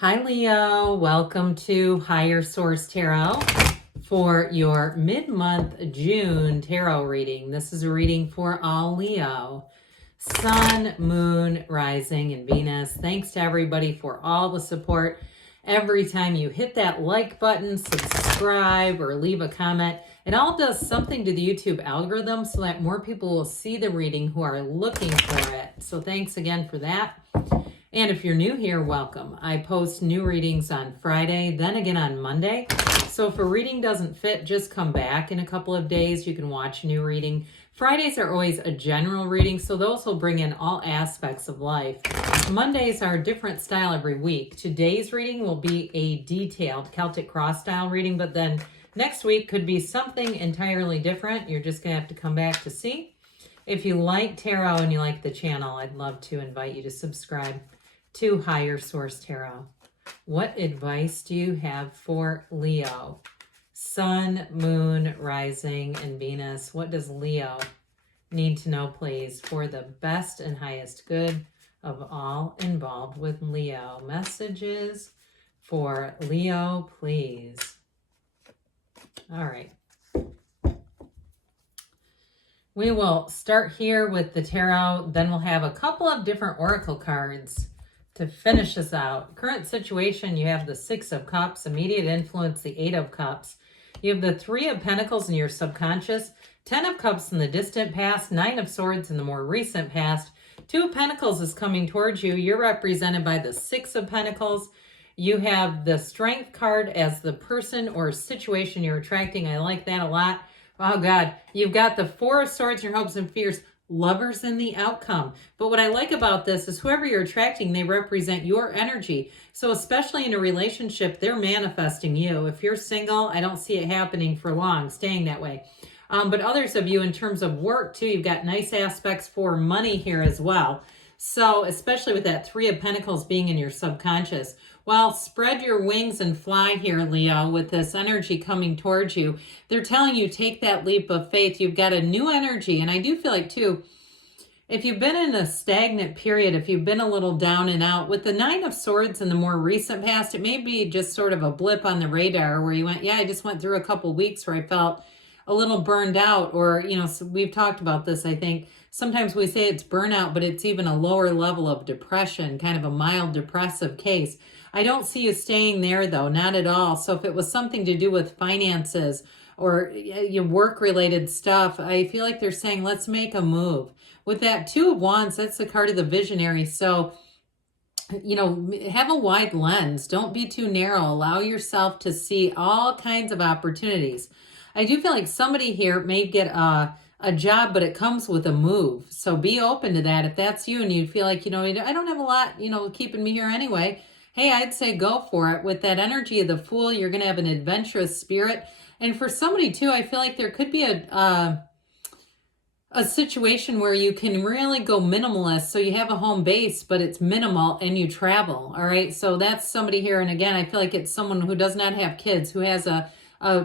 Hi, Leo. Welcome to Higher Source Tarot for your mid-month June tarot reading. This is a reading for all Leo. Sun, Moon, Rising, and Venus. Thanks to everybody for all the support. Every time you hit that like button, subscribe, or leave a comment, it all does something to the YouTube algorithm so that more people will see the reading who are looking for it. So thanks again for that. And if you're new here, welcome. I post new readings on Friday, then again on Monday. So if a reading doesn't fit, just come back in a couple of days. You can watch a new reading. Fridays are always a general reading, so those will bring in all aspects of life. Mondays are a different style every week. Today's reading will be a detailed Celtic Cross style reading, but then next week could be something entirely different. You're just going to have to come back to see. If you like tarot and you like the channel, I'd love to invite you to subscribe to Higher Source Tarot. What advice do you have for Leo? Sun, Moon, Rising, and Venus. What does Leo need to know, please, for the best and highest good of all involved with Leo? Messages for Leo, please. All right. We will start here with the tarot, then we'll have a couple of different oracle cards to finish this out. Current situation, you have the Six of Cups, immediate influence, the Eight of Cups. You have the Three of Pentacles in your subconscious, 10 of Cups in the distant past, 9 of Swords in the more recent past. 2 of Pentacles is coming towards you. You're represented by the Six of Pentacles. You have the Strength card as the person or situation you're attracting. I like that a lot. Oh God, you've got the Four of Swords, your hopes and fears, Lovers in the outcome. But what I like about this is whoever you're attracting, they represent your energy. So especially in a relationship, they're manifesting you. If you're single, I don't see it happening for long, staying that way. But others of you in terms of work too, you've got nice aspects for money here as well. So especially with that Three of Pentacles being in your subconscious. Well, spread your wings and fly here, Leo, with this energy coming towards you. They're telling you take that leap of faith. You've got a new energy. And I do feel like, too, if you've been in a stagnant period, if you've been a little down and out, with the Nine of Swords in the more recent past, it may be just sort of a blip on the radar where you went, yeah, I just went through a couple weeks where I felt a little burned out. Or, you know, so we've talked about this, I think. Sometimes we say it's burnout, but it's even a lower level of depression, kind of a mild depressive case. I don't see you staying there, though, not at all. So if it was something to do with finances or your work-related stuff, I feel like they're saying, let's make a move. With that Two of Wands, that's the card of the visionary. So, you know, have a wide lens. Don't be too narrow. Allow yourself to see all kinds of opportunities. I do feel like somebody here may get a job, but it comes with a move. So be open to that. If that's you and you feel like, you know, I don't have a lot, you know, keeping me here anyway, hey, I'd say go for it. With that energy of the Fool, you're going to have an adventurous spirit. And for somebody too, I feel like there could be a situation where you can really go minimalist. So you have a home base, but it's minimal and you travel. All right. So that's somebody here. And again, I feel like it's someone who does not have kids, who has a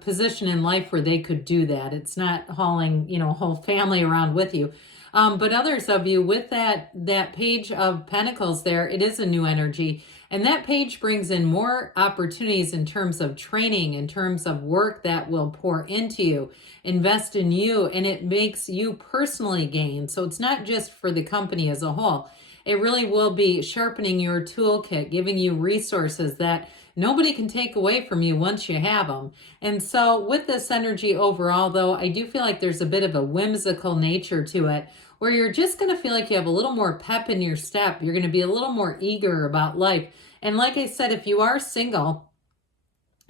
position in life where they could do that. It's not hauling, you know, a whole family around with you. But others of you with that Page of Pentacles there, it is a new energy. And that page brings in more opportunities in terms of training, in terms of work that will pour into you, invest in you, and it makes you personally gain. So it's not just for the company as a whole. It really will be sharpening your toolkit, giving you resources that nobody can take away from you once you have them. And so with this energy overall, though, I do feel like there's a bit of a whimsical nature to it, where you're just going to feel like you have a little more pep in your step. You're going to be a little more eager about life. And like I said, if you are single,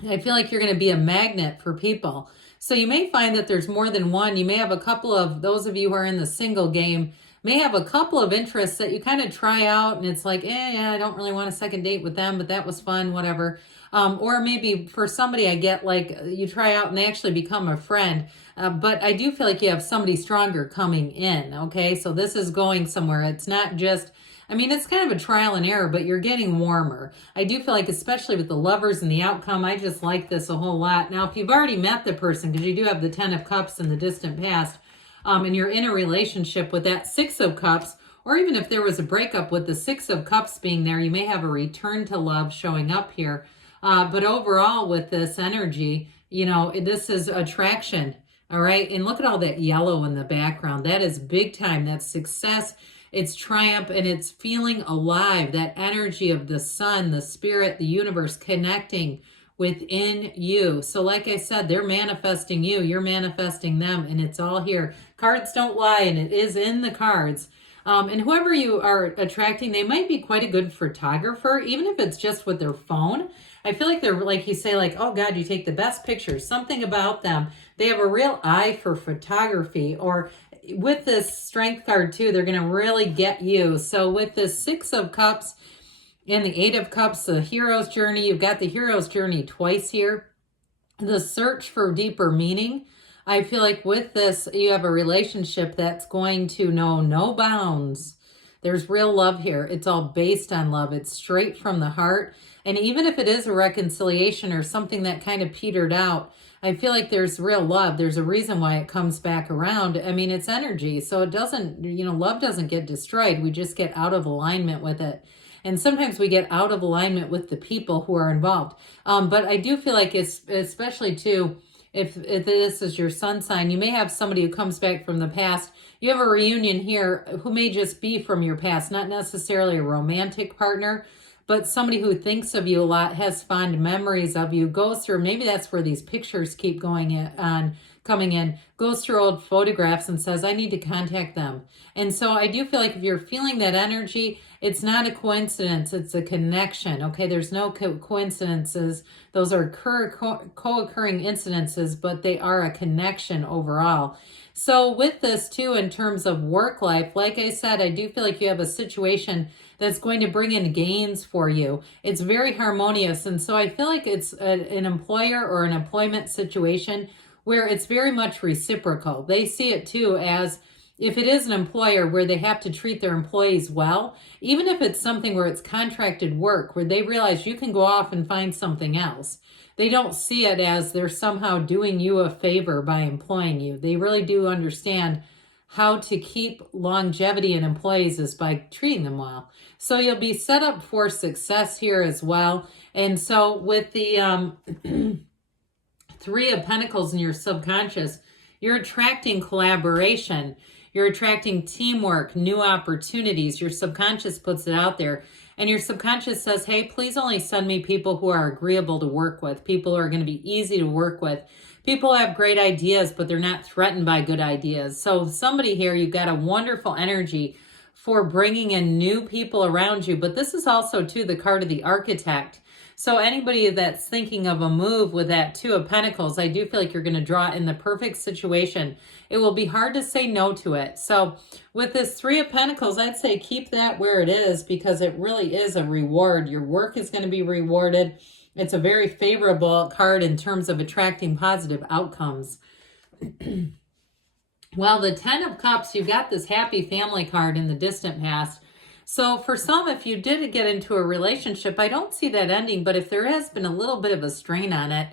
I feel like you're going to be a magnet for people. So you may find that there's more than one. You may have a couple of, those of you who are in the single game, may have a couple of interests that you kind of try out and it's like, yeah, I don't really want a second date with them, but that was fun, whatever. Or maybe for somebody I get like you try out and they actually become a friend. But I do feel like you have somebody stronger coming in, okay? So this is going somewhere. It's not just, I mean, it's kind of a trial and error, but you're getting warmer. I do feel like, especially with the Lovers and the outcome, I just like this a whole lot. Now, if you've already met the person, because you do have the 10 of Cups in the distant past, and you're in a relationship with that Six of Cups, or even if there was a breakup with the Six of Cups being there, you may have a return to love showing up here. But overall with this energy, this is attraction. All right. And look at all that yellow in the background. That is big time. That's success. It's triumph, and it's feeling alive. That energy of the sun, the spirit, the universe connecting within you. So like I said, they're manifesting you. You're manifesting them, and it's all here. Cards don't lie, and it is in the cards. And whoever you are attracting, they might be quite a good photographer, even if it's just with their phone. I feel like they're, like you say, like, oh God, you take the best pictures, something about them. They have a real eye for photography. Or with this Strength card too, they're going to really get you. So with the Six of Cups and the Eight of Cups, the hero's journey, you've got the hero's journey twice here. The search for deeper meaning. I feel like with this, you have a relationship that's going to know no bounds. There's real love here. It's all based on love. It's straight from the heart. And even if it is a reconciliation or something that kind of petered out, I feel like there's real love. There's a reason why it comes back around. I mean, it's energy. So it doesn't, love doesn't get destroyed. We just get out of alignment with it. And sometimes we get out of alignment with the people who are involved. But I do feel like it's, especially too, if this is your sun sign, you may have somebody who comes back from the past. You have a reunion here who may just be from your past, not necessarily a romantic partner, but somebody who thinks of you a lot, has fond memories of you, goes through, maybe that's where these pictures keep coming in, goes through old photographs and says, I need to contact them. And so I do feel like if you're feeling that energy, it's not a coincidence, it's a connection. Okay, there's no coincidences. Those are co-occurring incidences, but they are a connection overall. So with this too, in terms of work life, like I said, I do feel like you have a situation that's going to bring in gains for you. It's very harmonious. And so I feel like it's an employer or an employment situation where it's very much reciprocal. They see it too as, if it is an employer where they have to treat their employees well, even if it's something where it's contracted work, where they realize you can go off and find something else. They don't see it as they're somehow doing you a favor by employing you. They really do understand how to keep longevity in employees is by treating them well. So you'll be set up for success here as well. And so with the Three of Pentacles in your subconscious, you're attracting collaboration. You're attracting teamwork, new opportunities. Your subconscious puts it out there. And your subconscious says, hey, please only send me people who are agreeable to work with, people who are going to be easy to work with. People have great ideas, but they're not threatened by good ideas. So somebody here, you've got a wonderful energy for bringing in new people around you. But this is also, too, the card of the Architect. So anybody that's thinking of a move with that Two of Pentacles, I do feel like you're going to draw in the perfect situation. It will be hard to say no to it. So with this Three of Pentacles, I'd say keep that where it is, because it really is a reward. Your work is going to be rewarded. It's a very favorable card in terms of attracting positive outcomes. Well, the Ten of Cups, you've got this happy family card in the distant past. So for some, if you did get into a relationship, I don't see that ending, but if there has been a little bit of a strain on it,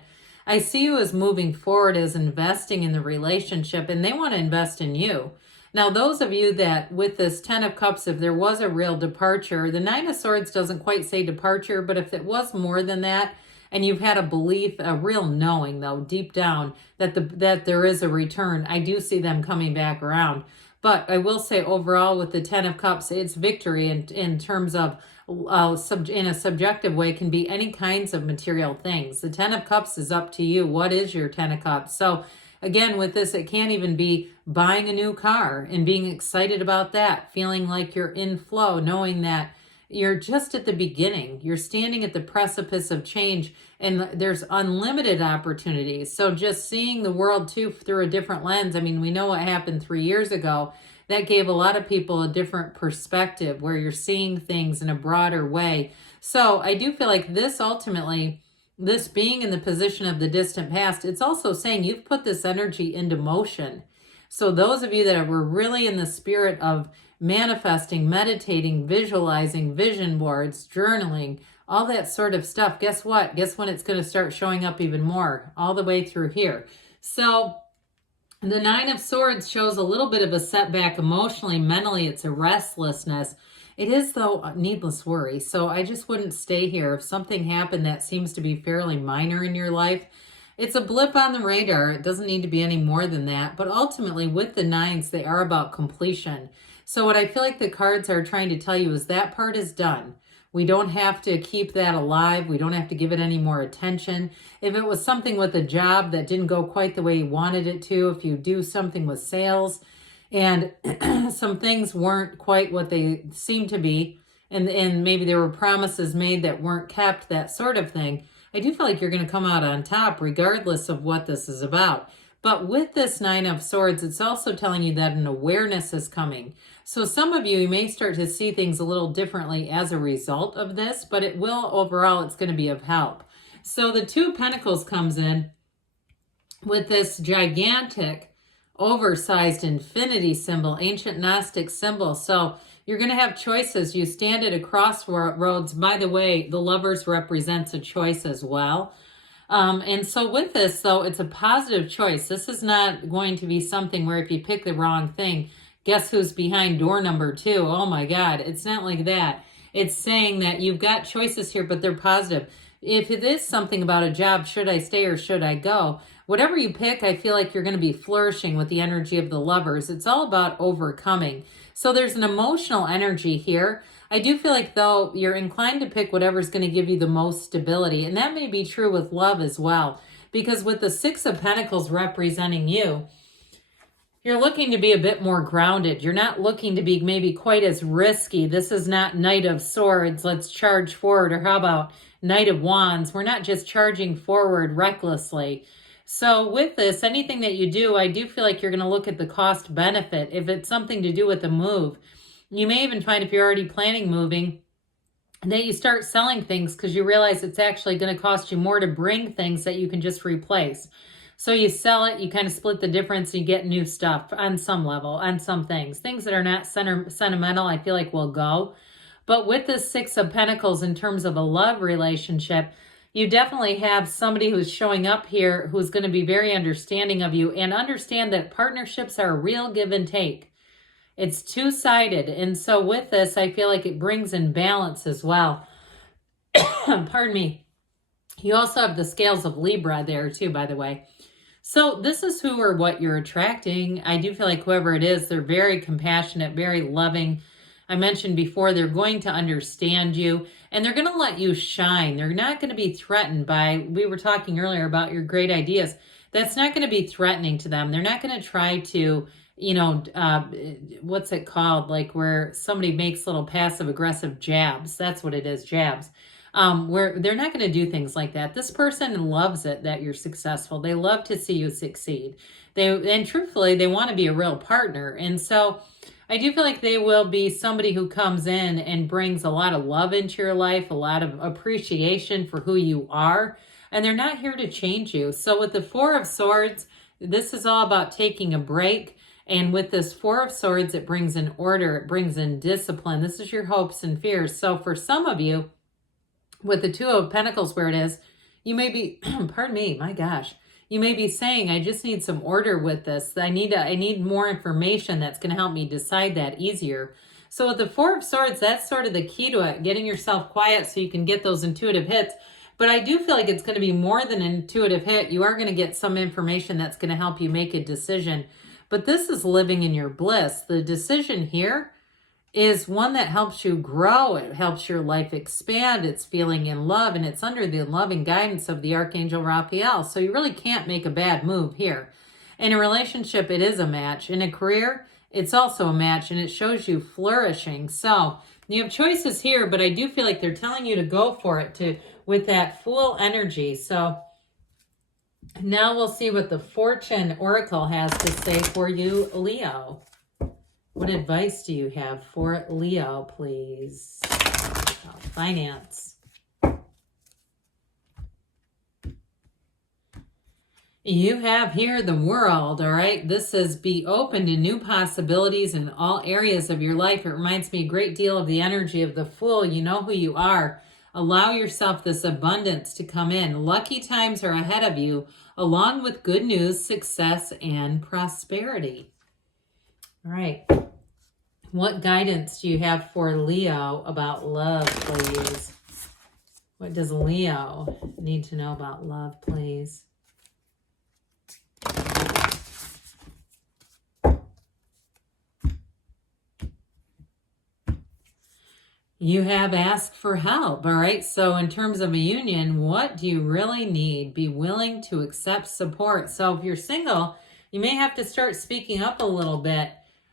I see you as moving forward, as investing in the relationship, and they want to invest in you. Now, those of you that with this Ten of Cups, if there was a real departure, the Nine of Swords doesn't quite say departure, but if it was more than that, and you've had a belief, a real knowing though, deep down, that there is a return, I do see them coming back around. But I will say overall with the Ten of Cups, it's victory in terms of, in a subjective way, can be any kinds of material things. The Ten of Cups is up to you. What is your Ten of Cups? So again, with this, it can't even be buying a new car and being excited about that, feeling like you're in flow, knowing that you're just at the beginning. You're standing at the precipice of change, and there's unlimited opportunities. So just seeing the world too through a different lens. I mean, we know what happened 3 years ago. That gave a lot of people a different perspective where you're seeing things in a broader way. So I do feel like this ultimately, this being in the position of the distant past, it's also saying you've put this energy into motion. So those of you that were really in the spirit of manifesting, meditating, visualizing, vision boards, journaling, all that sort of stuff, guess what? Guess when it's going to start showing up even more? All the way through here. So The Nine of Swords shows a little bit of a setback emotionally, mentally. It's a restlessness. It is, though, needless worry. So I just wouldn't stay here. If something happened that seems to be fairly minor in your life, it's a blip on the radar. It doesn't need to be any more than that. But ultimately, with the nines, they are about completion. So what I feel like the cards are trying to tell you is that part is done. We don't have to keep that alive. We don't have to give it any more attention. If it was something with a job that didn't go quite the way you wanted it to, if you do something with sales and some things weren't quite what they seemed to be, and maybe there were promises made that weren't kept, that sort of thing, I do feel like you're going to come out on top regardless of what this is about. But with this Nine of Swords, it's also telling you that an awareness is coming. So some of you may start to see things a little differently as a result of this, but it will, overall, it's going to be of help. So the Two of Pentacles comes in with this gigantic, oversized infinity symbol, ancient Gnostic symbol. So you're going to have choices. You stand at a crossroads. By the way, the Lovers represents a choice as well. And so with this, though, it's a positive choice. This is not going to be something where if you pick the wrong thing, guess who's behind door number 2? Oh my God, it's not like that. It's saying that you've got choices here, but they're positive. If it is something about a job, should I stay or should I go? Whatever you pick, I feel like you're going to be flourishing with the energy of the Lovers. It's all about overcoming. So there's an emotional energy here. I do feel like, though, you're inclined to pick whatever's going to give you the most stability. And that may be true with love as well. Because with the Six of Pentacles representing you, you're looking to be a bit more grounded. You're not looking to be maybe quite as risky. This is not Knight of Swords, let's charge forward. Or how about Knight of Wands? We're not just charging forward recklessly. So with this, anything that you do, I do feel like you're going to look at the cost benefit. If it's something to do with a move, you may even find, if you're already planning moving, that you start selling things because you realize it's actually going to cost you more to bring things that you can just replace. So you sell it, you kind of split the difference, and you get new stuff on some level, on some things. Things that are not sentimental, I feel like will go. But with the Six of Pentacles in terms of a love relationship, you definitely have somebody who's showing up here who's going to be very understanding of you and understand that partnerships are a real give and take. It's two-sided. And so with this, I feel like it brings in balance as well. Pardon me. You also have the scales of Libra there too, by the way. So this is who or what you're attracting. I do feel like whoever it is, they're very compassionate, very loving. I mentioned before, they're going to understand you and they're going to let you shine. They're not going to be threatened by, we were talking earlier about your great ideas. That's not going to be threatening to them. They're not going to try to, you know, what's it called? Like where somebody makes little passive aggressive jabs. That's what it is, jabs. Where they're not going to do things like that. This person loves it that you're successful. They love to see you succeed. And truthfully, they want to be a real partner. And so I do feel like they will be somebody who comes in and brings a lot of love into your life, a lot of appreciation for who you are. And they're not here to change you. So with the Four of Swords, this is all about taking a break. And with this Four of Swords, it brings in order. It brings in discipline. This is your hopes and fears. So for some of you, with the Two of Pentacles where it is, you may be, pardon me, my gosh, you may be saying, I just need some order with this. I need more information that's going to help me decide that easier. So with the Four of Swords, that's sort of the key to it, getting yourself quiet so you can get those intuitive hits. But I do feel like it's going to be more than an intuitive hit. You are going to get some information that's going to help you make a decision. But this is living in your bliss. The decision here is one that helps you grow. It helps your life expand. It's feeling in love, and it's under the loving guidance of the Archangel Raphael. So you really can't make a bad move here. In a relationship, it is a match. In a career, it's also a match, and it shows you flourishing. So you have choices here, but I do feel like they're telling you to go for it with that Fool energy. So now we'll see what the Fortune Oracle has to say for you, Leo. What advice do you have for Leo, please? Finance. You have here the World, all right? This is be open to new possibilities in all areas of your life. It reminds me a great deal of the energy of the Fool. You know who you are. Allow yourself this abundance to come in. Lucky times are ahead of you, along with good news, success, and prosperity. All right. What guidance do you have for Leo about love, please? What does Leo need to know about love, please? You have asked for help, all right? So in terms of a union, what do you really need? Be willing to accept support. So if you're single, you may have to start speaking up a little bit.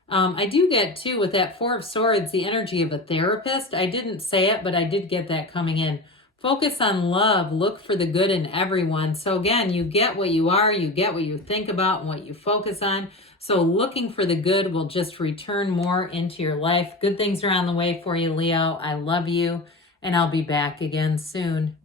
I do get, too, with that Four of Swords, the energy of a therapist. I didn't say it, but I did get that coming in. Focus on love. Look for the good in everyone. So again, you get what you are, you get what you think about and what you focus on. So looking for the good will just return more into your life. Good things are on the way for you, Leo. I love you, and I'll be back again soon.